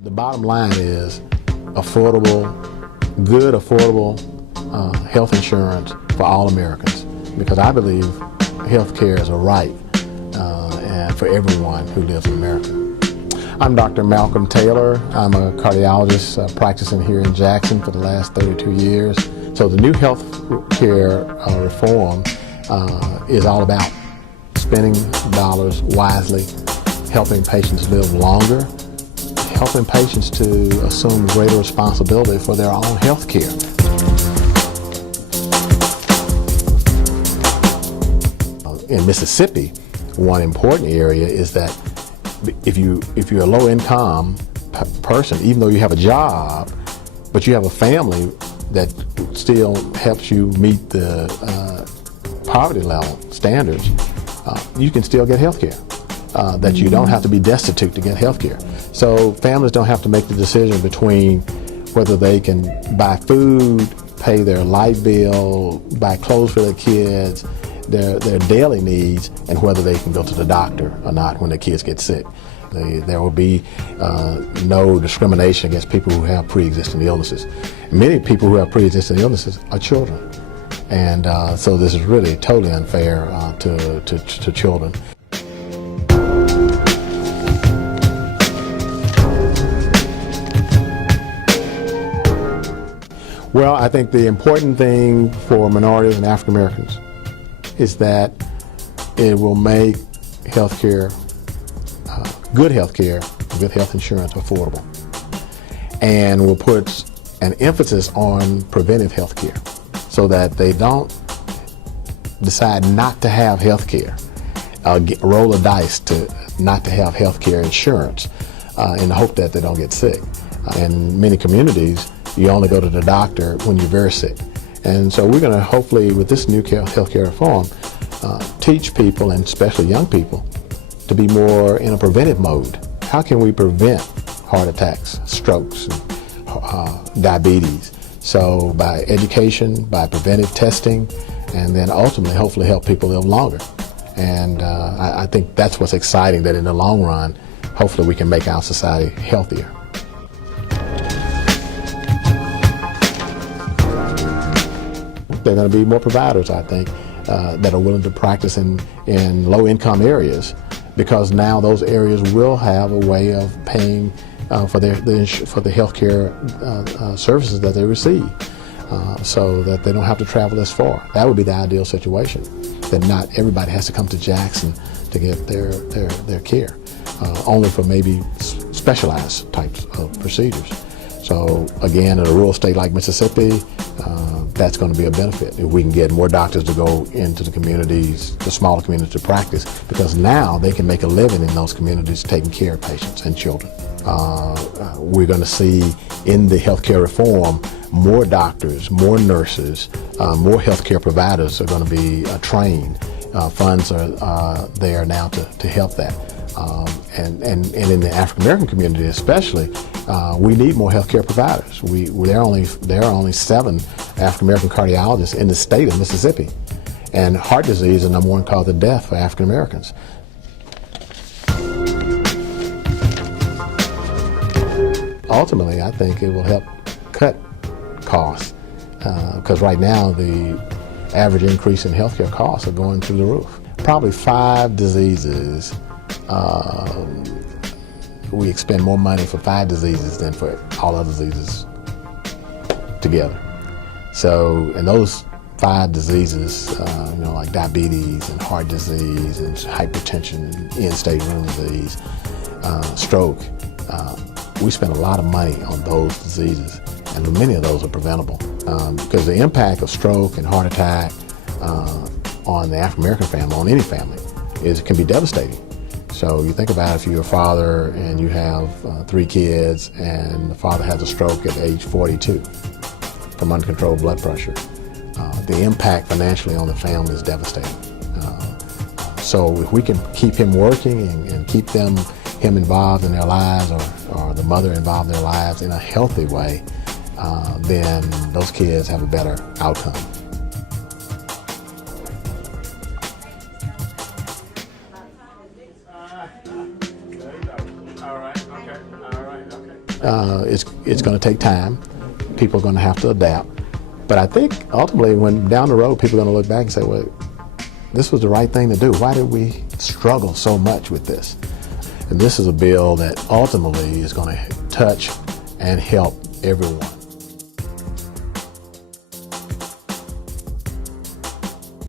The bottom line is affordable, good affordable health insurance for all Americans, because I believe health care is a right and for everyone who lives in America. I'm Dr. Malcolm Taylor. I'm a cardiologist practicing here in Jackson for the last 32 years. So the new health care reform is all about spending dollars wisely, helping patients live longer, helping patients to assume greater responsibility for their own health care. In Mississippi, one important area is that if you're a low-income person, even though you have a job, but you have a family that still helps you meet the poverty level standards, you can still get health care. That you don't have to be destitute to get health care. So families don't have to make the decision between whether they can buy food, pay their light bill, buy clothes for their kids, their daily needs, and whether they can go to the doctor or not when their kids get sick. There will be no discrimination against people who have pre-existing illnesses. Many people who have pre-existing illnesses are children. And so this is really totally unfair to children. Well, I think the important thing for minorities and African Americans is that it will make healthcare, good healthcare, good health insurance affordable, and will put an emphasis on preventive healthcare so that they don't decide not to have healthcare, roll a dice to not to have healthcare insurance in the hope that they don't get sick. In many communities, you only go to the doctor when you're very sick. And so we're going to hopefully, with this new healthcare reform, teach people, and especially young people, to be more in a preventive mode. How can we prevent heart attacks, strokes, diabetes? So by education, by preventive testing, and then ultimately, hopefully help people live longer. And I think that's what's exciting, that in the long run, hopefully we can make our society healthier. There are going to be more providers, I think, that are willing to practice in low-income areas, because now those areas will have a way of paying for the health care services that they receive, so that they don't have to travel as far. That would be the ideal situation, that not everybody has to come to Jackson to get their care, only for maybe specialized types of procedures. So again, in a rural state like Mississippi, that's going to be a benefit if we can get more doctors to go into the communities, the smaller communities, to practice, because now they can make a living in those communities taking care of patients and children. We're going to see in the healthcare reform more doctors, more nurses, more healthcare providers are going to be trained. Funds are there now to help that. And in the African American community especially, we need more healthcare providers. There are only 7 African American cardiologists in the state of Mississippi, and heart disease is the #1 cause of death for African Americans. Ultimately, I think it will help cut costs, because right now the average increase in healthcare costs are going through the roof. Probably 5 diseases. We expend more money for 5 diseases than for all other diseases together. So, and those 5 diseases, like diabetes and heart disease and hypertension, and end-stage renal disease, stroke, we spend a lot of money on those diseases, and many of those are preventable, because the impact of stroke and heart attack on the African American family, on any family, can be devastating. So you think about if you're a father and you have 3 kids, and the father has a stroke at age 42 from uncontrolled blood pressure. The impact financially on the family is devastating. So if we can keep him working and keep him involved in their lives, or the mother involved in their lives in a healthy way, then those kids have a better outcome. There you go. All right, okay. It's going to take time. People are going to have to adapt. But I think ultimately, when down the road, people are going to look back and say, well, this was the right thing to do. Why did we struggle so much with this? And this is a bill that ultimately is going to touch and help everyone.